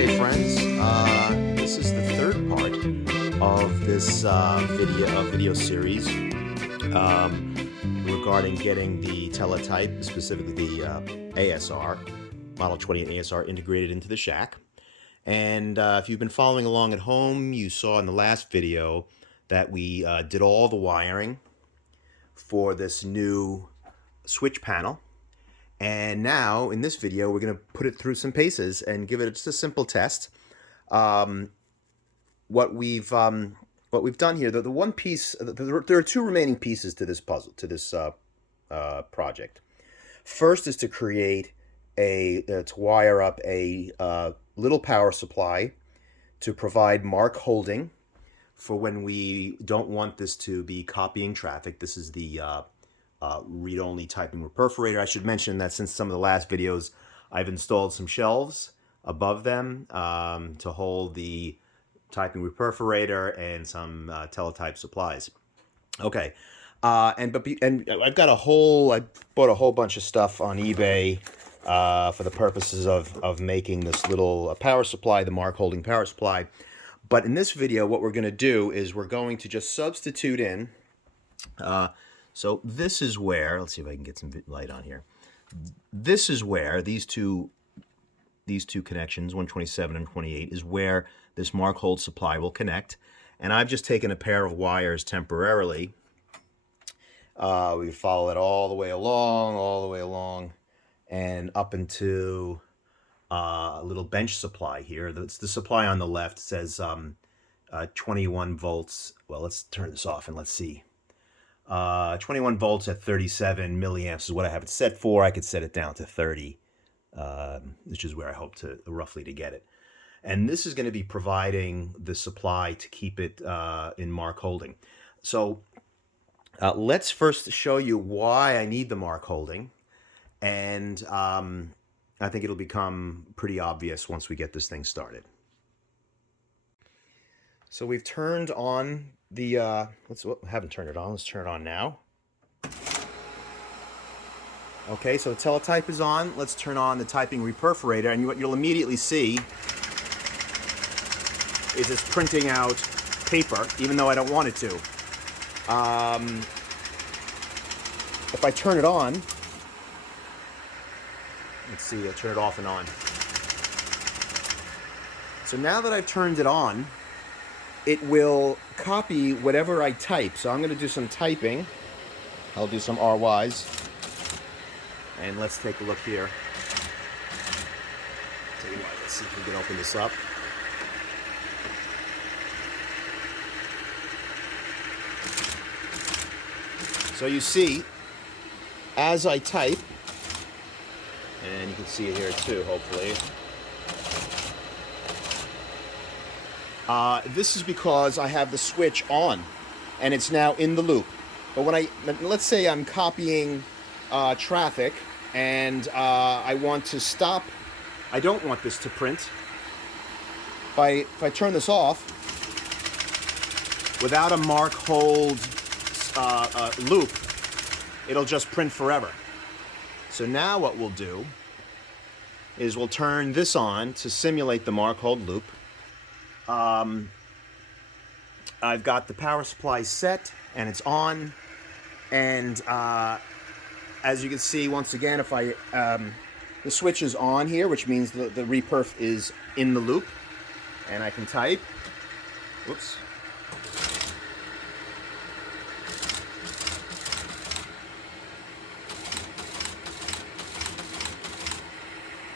Okay, friends, this is the third part of this video series regarding getting the Teletype, specifically the ASR, Model 28 ASR, integrated into the shack. And if you've been following along at home, you saw in the last video that we did all the wiring for this new switch panel. And now, in this video, we're going to put it through some paces and give it just a simple test. What we've done here, the one piece, there are two remaining pieces to this puzzle, to this project. First is to create to wire up a little power supply to provide mark holding for when we don't want this to be copying traffic. This is the read-only typing reperforator. I should mention that since some of the last videos, I've installed some shelves above them to hold the typing reperforator and some Teletype supplies. Okay, and I've got I bought a whole bunch of stuff on eBay for the purposes of making this little power supply, the mark holding power supply. But in this video, what we're going to do is we're going to just substitute in. So this is where, let's see if I can get some light on here. This is where these two connections, 127 and 28, is where this mark hold supply will connect. And I've just taken a pair of wires temporarily. We follow it all the way along, and up into a little bench supply here. It's the supply on the left. It says 21 volts. Well, let's turn this off and let's see. 21 volts at 37 milliamps is what I have it set for. I could set it down to 30, which is where I hope to roughly to get it. And this is going to be providing the supply to keep it in mark holding. So let's first show you why I need the mark holding. And I think it'll become pretty obvious once we get this thing started. So we've turned on the, haven't turned it on, let's turn it on now. Okay, so the Teletype is on. Let's turn on the typing reperforator, and what you'll immediately see is it's printing out paper, even though I don't want it to. If I turn it on, let's see, I'll turn it off and on. So now that I've turned it on, it will copy whatever I type. So I'm going to do some typing. I'll do some RYs. And let's take a look here. Tell you what, let's see if we can open this up. So you see, as I type, and you can see it here too, hopefully. This is because I have the switch on, and it's now in the loop. But let's say I'm copying traffic, and I want to stop. I don't want this to print. If I turn this off, without a mark hold loop, it'll just print forever. So now what we'll do is we'll turn this on to simulate the mark hold loop. I've got the power supply set and it's on, and as you can see, once again, if I the switch is on here, which means the reperf is in the loop, and I can type. Whoops.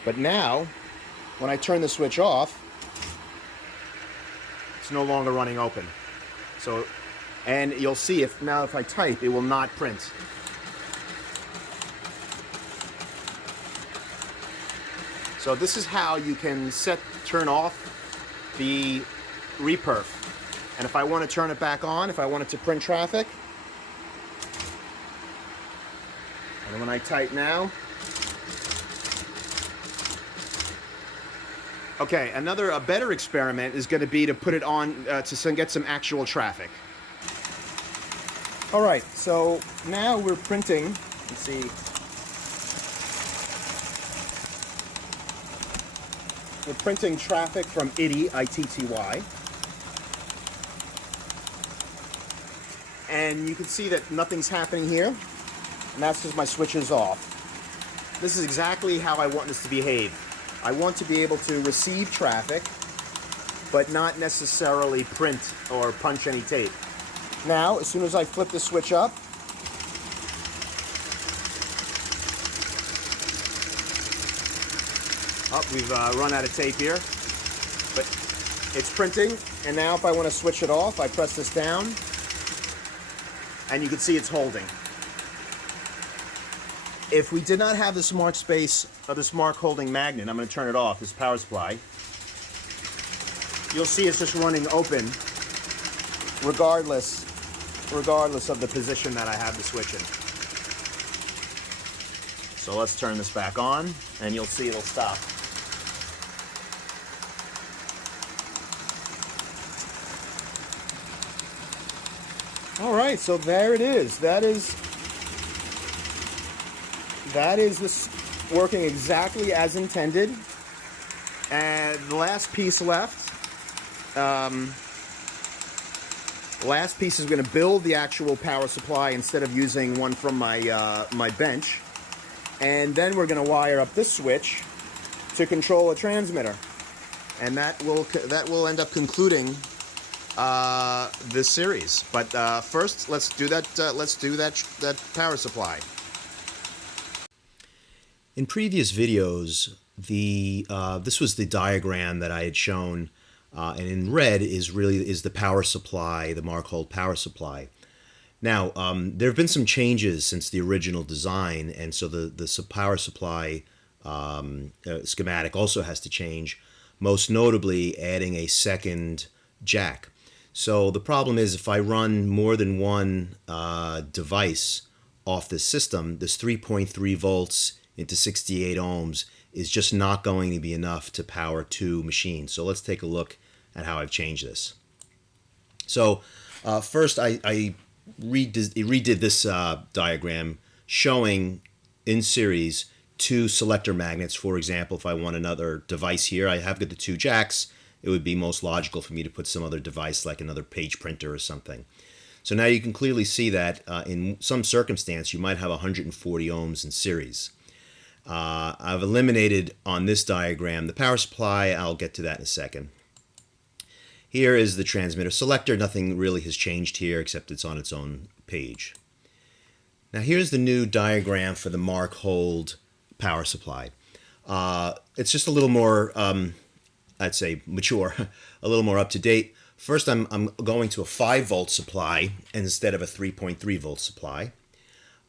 But now, when I turn the switch off, it's no longer running open. So, and you'll see if I type, it will not print. So this is how you can turn off the reperf. And if I want to turn it back on, if I want it to print traffic, and when I type now, okay, a better experiment is going to be to put it on to get some actual traffic. All right, so now we're printing. Let's see. We're printing traffic from ITTY, ITTY. And you can see that nothing's happening here. And that's because my switch is off. This is exactly how I want this to behave. I want to be able to receive traffic, but not necessarily print or punch any tape. Now, as soon as I flip the switch up, we've run out of tape here, but it's printing. And now if I want to switch it off, I press this down, and you can see it's holding. If we did not have the smart space or the smart holding magnet, I'm going to turn it off, this power supply, you'll see it's just running open regardless of the position that I have the switch in. So let's turn this back on, and you'll see it'll stop. All right, so there it is. That is this working exactly as intended. And the last piece left. Last piece is going to build the actual power supply instead of using one from my my bench. And then we're going to wire up this switch to control a transmitter, and that will end up concluding this series. But first, let's do that power supply. In previous videos, this was the diagram that I had shown, and in red is the power supply, the Markhold power supply. Now, there have been some changes since the original design, and so the power supply schematic also has to change, most notably adding a second jack. So the problem is, if I run more than one device off this system, this 3.3 volts into 68 ohms is just not going to be enough to power two machines. So let's take a look at how I've changed this. So first I redid this diagram showing in series two selector magnets. For example, if I want another device here, I have got the two jacks. It would be most logical for me to put some other device like another page printer or something. So now you can clearly see that in some circumstance you might have 140 ohms in series. I've eliminated on this diagram the power supply. I'll get to that in a second. Here is the transmitter selector. Nothing really has changed here except it's on its own page. Now here's the new diagram for the Markhold power supply. It's just a little more, I'd say, mature, a little more up to date. First, I'm going to a 5 volt supply instead of a 3.3 volt supply.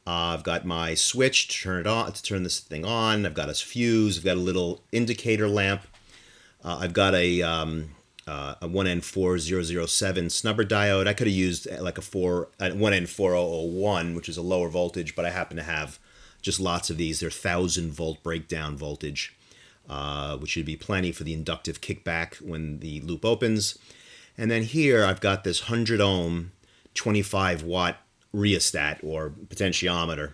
I've got my switch to turn it on, to turn this thing on. I've got a fuse. I've got a little indicator lamp. I've got a 1N4007 snubber diode. I could have used like a 1N4001, which is a lower voltage, but I happen to have just lots of these. They're 1,000 volt breakdown voltage, which should be plenty for the inductive kickback when the loop opens. And then here I've got this 100 ohm, 25 watt rheostat or potentiometer.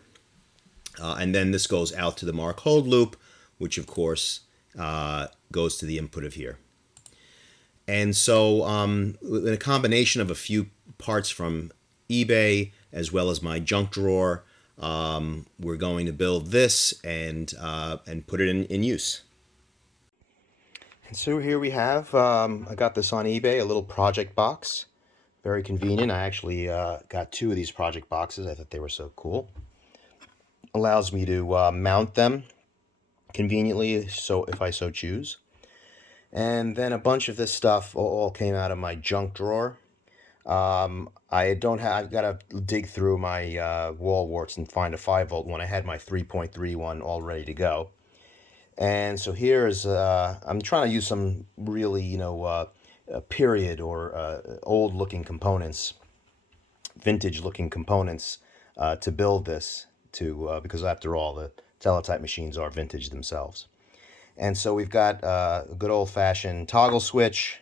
And then this goes out to the Markhold loop, which of course goes to the input of here. And so in a combination of a few parts from eBay as well as my junk drawer, we're going to build this and put it in use. And so here we have, I got this on eBay, a little project box. Very convenient. I actually got 2 of these project boxes. I thought they were so cool. Allows me to mount them conveniently, so if I so choose. And then a bunch of this stuff all came out of my junk drawer. I've got to dig through my wall warts and find a 5 volt one. I had my 3.3 one all ready to go. And so here's, I'm trying to use some really, period or old looking components, vintage looking components to build this because after all, the Teletype machines are vintage themselves. And so we've got a good old-fashioned toggle switch.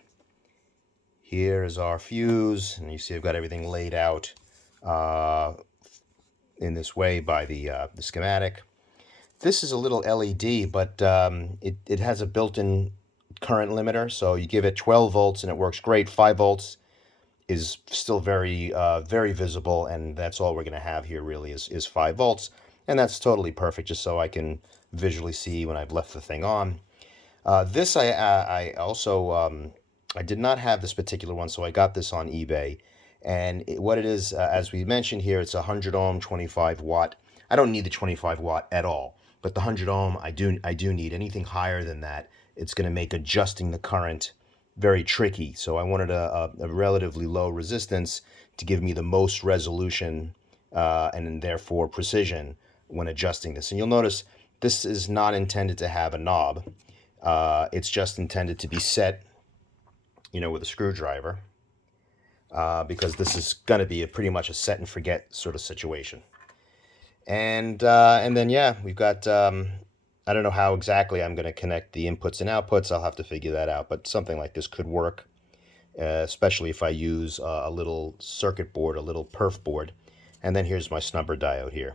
Here is our fuse, and you see I've got everything laid out in this way by the schematic. This is a little LED, but it has a built-in current limiter. So you give it 12 volts and it works great. 5 volts is still very, very visible, and that's all we're going to have here really is 5 volts. And that's totally perfect, just so I can visually see when I've left the thing on. This I also, I did not have this particular one, so I got this on eBay. And what it is, as we mentioned here, it's a 100 ohm, 25 watt. I don't need the 25 watt at all, but the 100 ohm I do need. Anything higher than that, it's going to make adjusting the current very tricky. So I wanted a relatively low resistance to give me the most resolution and therefore precision when adjusting this. And you'll notice this is not intended to have a knob. It's just intended to be set, with a screwdriver, because this is going to be pretty much a set and forget sort of situation. And then, yeah, we've got, I don't know how exactly I'm going to connect the inputs and outputs. I'll have to figure that out, but something like this could work, especially if I use a little circuit board, a little perf board. And then here's my snubber diode here.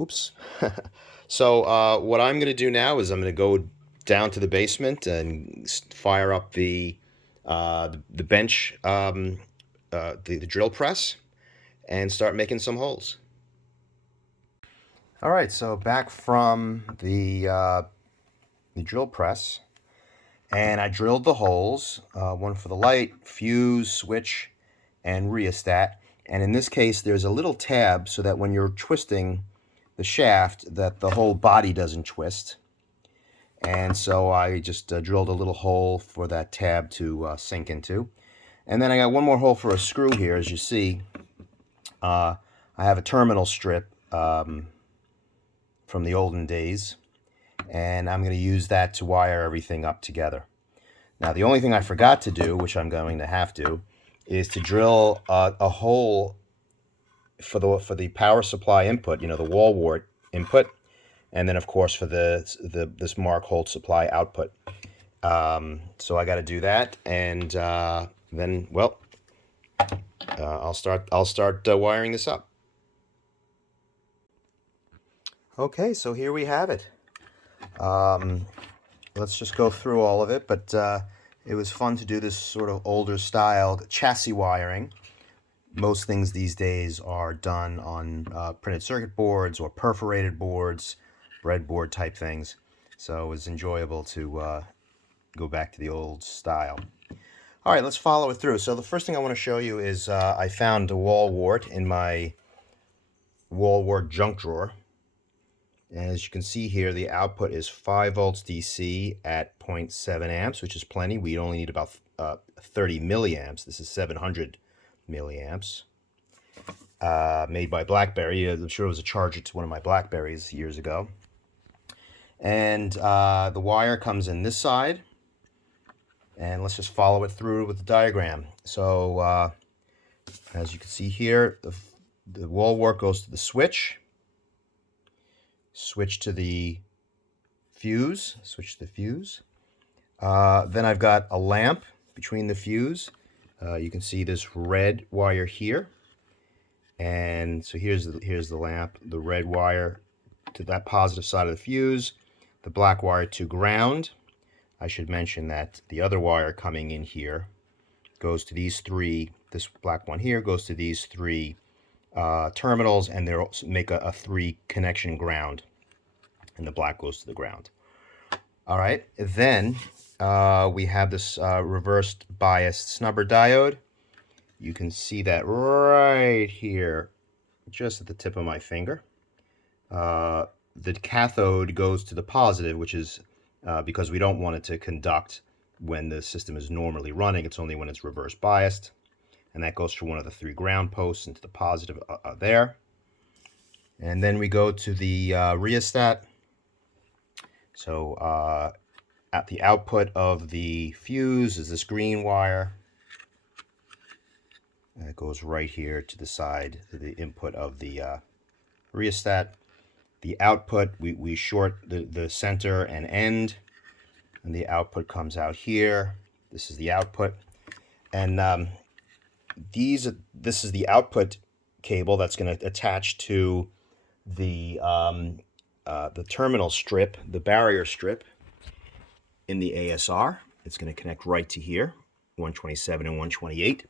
Oops. So what I'm going to do now is I'm going to go down to the basement and fire up the bench, the drill press, and start making some holes. All right, so back from the drill press, and I drilled the holes, one for the light, fuse, switch, and rheostat. And in this case, there's a little tab so that when you're twisting the shaft, that the whole body doesn't twist. And so I just drilled a little hole for that tab to sink into. And then I got one more hole for a screw here. As you see, I have a terminal strip from the olden days, and I'm going to use that to wire everything up together. Now, the only thing I forgot to do, which I'm going to have to, is to drill a hole for the power supply input, the wall wart input, and then of course for this Mark Holt supply output. So I got to do that, and then, well, I'll start wiring this up. Okay, so here we have it. Let's just go through all of it, but it was fun to do this sort of older style chassis wiring. Most things these days are done on printed circuit boards or perforated boards, breadboard type things. So it was enjoyable to go back to the old style. All right, let's follow it through. So the first thing I want to show you is I found a wall wart in my wall wart junk drawer. As you can see here, the output is 5 volts DC at 0.7 amps, which is plenty. We only need about 30 milliamps. This is 700 milliamps. Made by BlackBerry. I'm sure it was a charger to one of my Blackberries years ago. And the wire comes in this side. And let's just follow it through with the diagram. So as you can see here, the wall wart goes to the switch. Switch to the fuse. Then I've got a lamp between the fuse. You can see this red wire here. And so here's the lamp, the red wire to that positive side of the fuse, the black wire to ground. I should mention that the other wire coming in here goes to these three, this black one here goes to these three terminals, and they'll make a 3 connection ground, and the black goes to the ground. All right, then we have this reversed biased snubber diode. You can see that right here, just at the tip of my finger. The cathode goes to the positive, which is because we don't want it to conduct when the system is normally running. It's only when it's reverse biased. And that goes through one of the 3 ground posts into the positive there. And then we go to the rheostat. So at the output of the fuse is this green wire. And it goes right here to the side, to the input of the rheostat. The output, we short the center and end, and the output comes out here. This is the output. And this is the output cable that's going to attach to the terminal strip, the barrier strip. in the ASR. It's going to connect right to here, 127 and 128.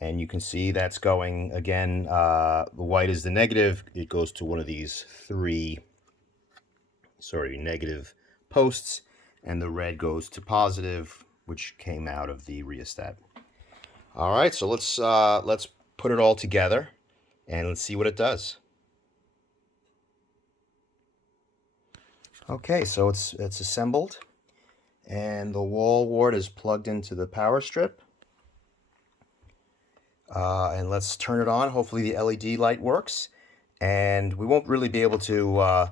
And you can see that's going, again, the white is the negative. It goes to one of these three, negative posts, and the red goes to positive, which came out of the rheostat. All right, so let's put it all together, and let's see what it does. Okay, so it's assembled, and the wall wart is plugged into the power strip. And let's turn it on. Hopefully the LED light works. And we won't really be able to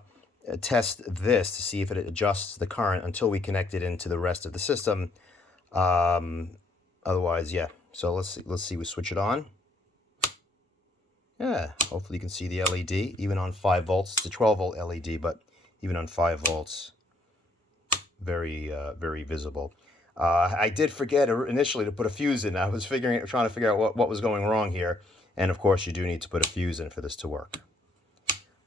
test this to see if it adjusts the current until we connect it into the rest of the system. Otherwise, yeah. So let's see. We switch it on. Yeah, hopefully you can see the LED. Even on 5 volts, it's a 12-volt LED, but even on 5 volts, very visible. I did forget initially to put a fuse in. I was trying to figure out what was going wrong here. And of course, you do need to put a fuse in for this to work.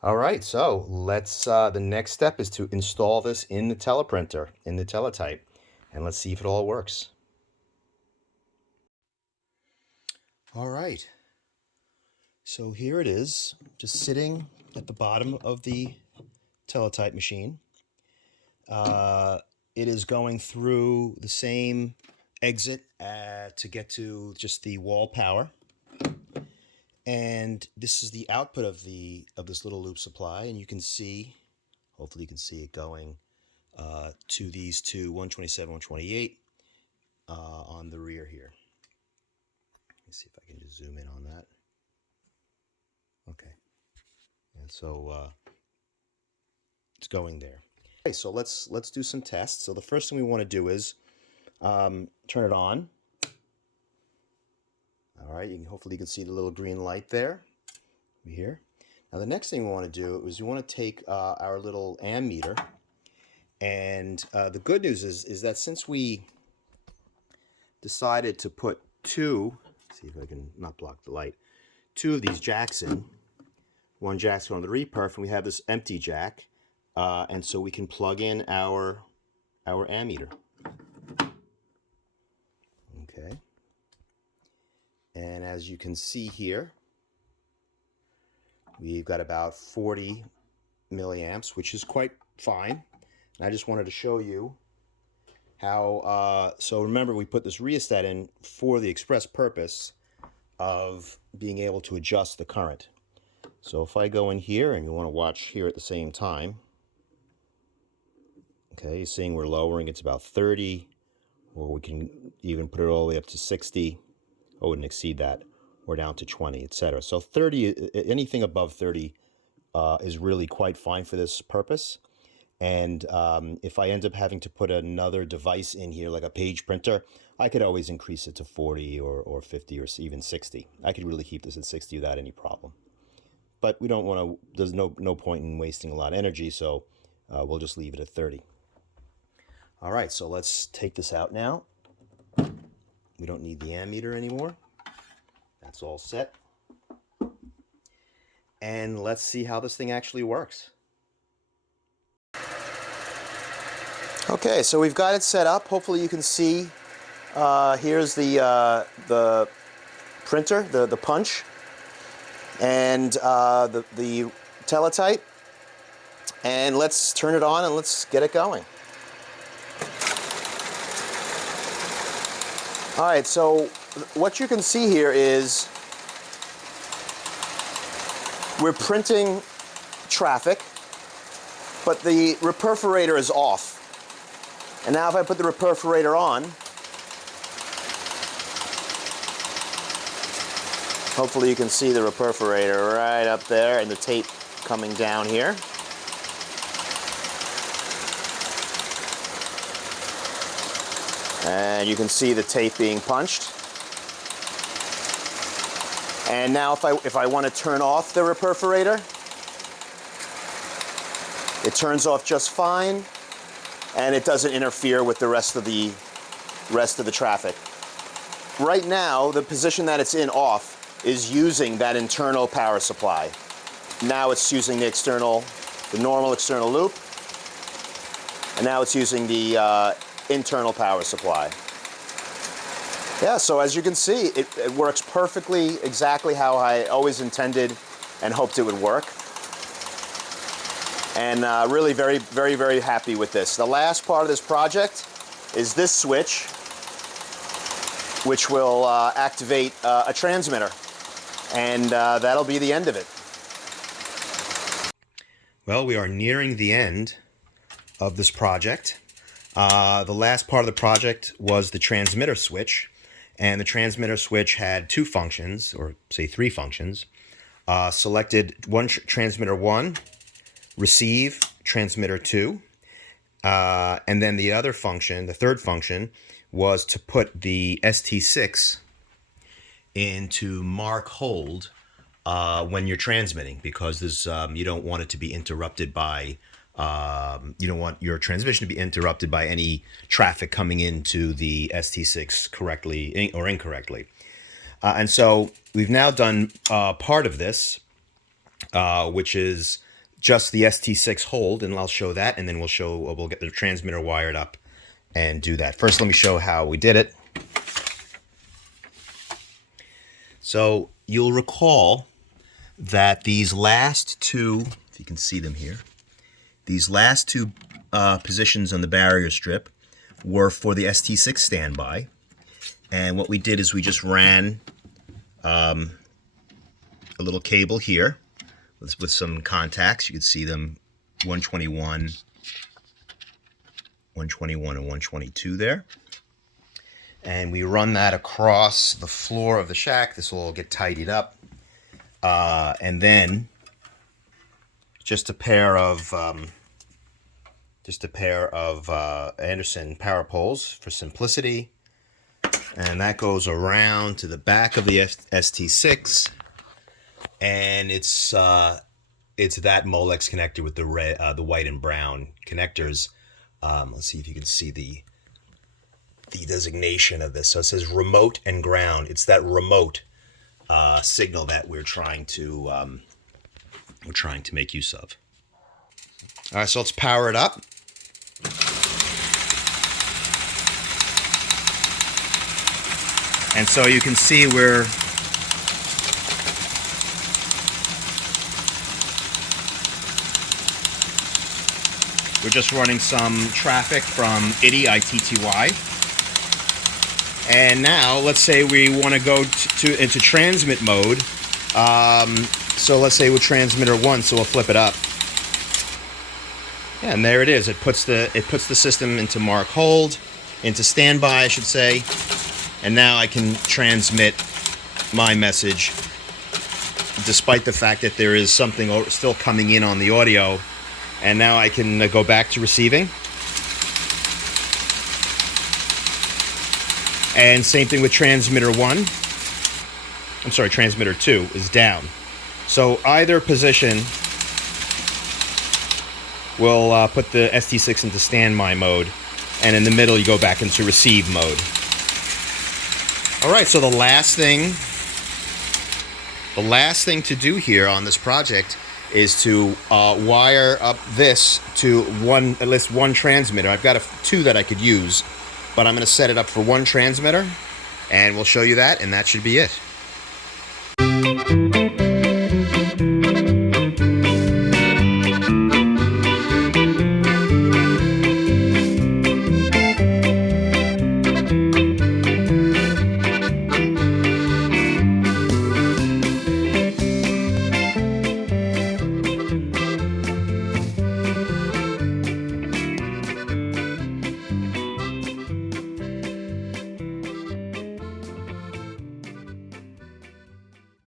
All right, so let's, the next step is to install this in the teleprinter, in the Teletype. And let's see if it all works. All right. So here it is, just sitting at the bottom of the Teletype machine. It is going through the same exit to get to just the wall power. And this is the output of this little loop supply, and you can see, hopefully you can see it going to these two 127, 128 on the rear here. Let me see if I can just zoom in on that. Okay. And so it's going there. Okay, so let's do some tests. So the first thing we want to do is turn it on. All right, hopefully you can see the little green light there, here. Now the next thing we want to do is we want to take our little ammeter, and the good news is that since we decided to put two, see if I can not block the light, two of these jacks in. One jack's going to the Reperf, and we have this empty jack. And so we can plug in our ammeter. Okay. And as you can see here, we've got about 40 milliamps, which is quite fine. And I just wanted to show you how, so remember we put this rheostat in for the express purpose of being able to adjust the current. So if I go in here, and you want to watch here at the same time, okay, you're seeing we're lowering, it's about 30, or we can even put it all the way up to 60. I wouldn't exceed that, or down to 20, etc. So 30, anything above 30 is really quite fine for this purpose. And if I end up having to put another device in here, like a page printer, I could always increase it to 40 or 50 or even 60. I could really keep this at 60 without any problem. But we don't want to, there's no point in wasting a lot of energy, so we'll just leave it at 30. All right, so let's take this out now. We don't need the ammeter anymore. That's all set. And let's see how this thing actually works. Okay, so we've got it set up. Hopefully you can see, here's the printer, the punch, and the Teletype. And let's turn it on and let's get it going. All right, so what you can see here is we're printing traffic, but the reperforator is off. And now if I put the reperforator on, hopefully you can see the reperforator right up there and the tape coming down here. And you can see the tape being punched. And now if I want to turn off the reperforator, it turns off just fine, and it doesn't interfere with the rest of the traffic. Right now, the position that it's in off is using that internal power supply. Now it's using the normal external loop, now it's using the internal power supply. Yeah, so as you can see, it works perfectly, exactly how I always intended and hoped it would work. And really very, very, very happy with this. The last part of this project is this switch, which will activate a transmitter. And that'll be the end of it. Well, we are nearing the end of this project. The last part of the project was the transmitter switch. And the transmitter switch had two functions, or say three functions. Selected transmitter 1, receive transmitter 2. And then the other function, the third function, was to put the ST6 into mark hold when you're transmitting, because there's you don't want it to be interrupted by you don't want your transmission to be interrupted by any traffic coming into the ST6 correctly or incorrectly. And so we've now done part of this, which is just the ST6 hold, and I'll show that, and then we'll get the transmitter wired up and do that. First, let me show how we did it. So you'll recall that these last two, if you can see them here, these last two positions on the barrier strip were for the ST6 standby. And what we did is we just ran a little cable here with some contacts. You can see them, 121, 121, and 122 there. And we run that across the floor of the shack. This will all get tidied up. And then just a pair of Anderson power poles for simplicity, and that goes around to the back of the ST6, and it's that Molex connector with the red, the white and brown connectors. Let's see if you can see the designation of this. So it says remote and ground. It's that remote signal that we're trying to make use of. All right, so let's power it up. And so you can see we're just running some traffic from ITTY. And now let's say we want to go into transmit mode. So let's say with transmitter 1, so we'll flip it up. Yeah, and there it is. It puts the system into mark hold, into standby, I should say. And now I can transmit my message, despite the fact that there is something still coming in on the audio. And now I can go back to receiving. And same thing with transmitter 1. I'm sorry, transmitter 2 is down. So either position will put the ST6 into standby mode, and in the middle you go back into receive mode. All right, so the last thing to do here on this project is to wire up this to at least one transmitter. I've got two that I could use, but I'm going to set it up for one transmitter, and we'll show you that, and that should be it.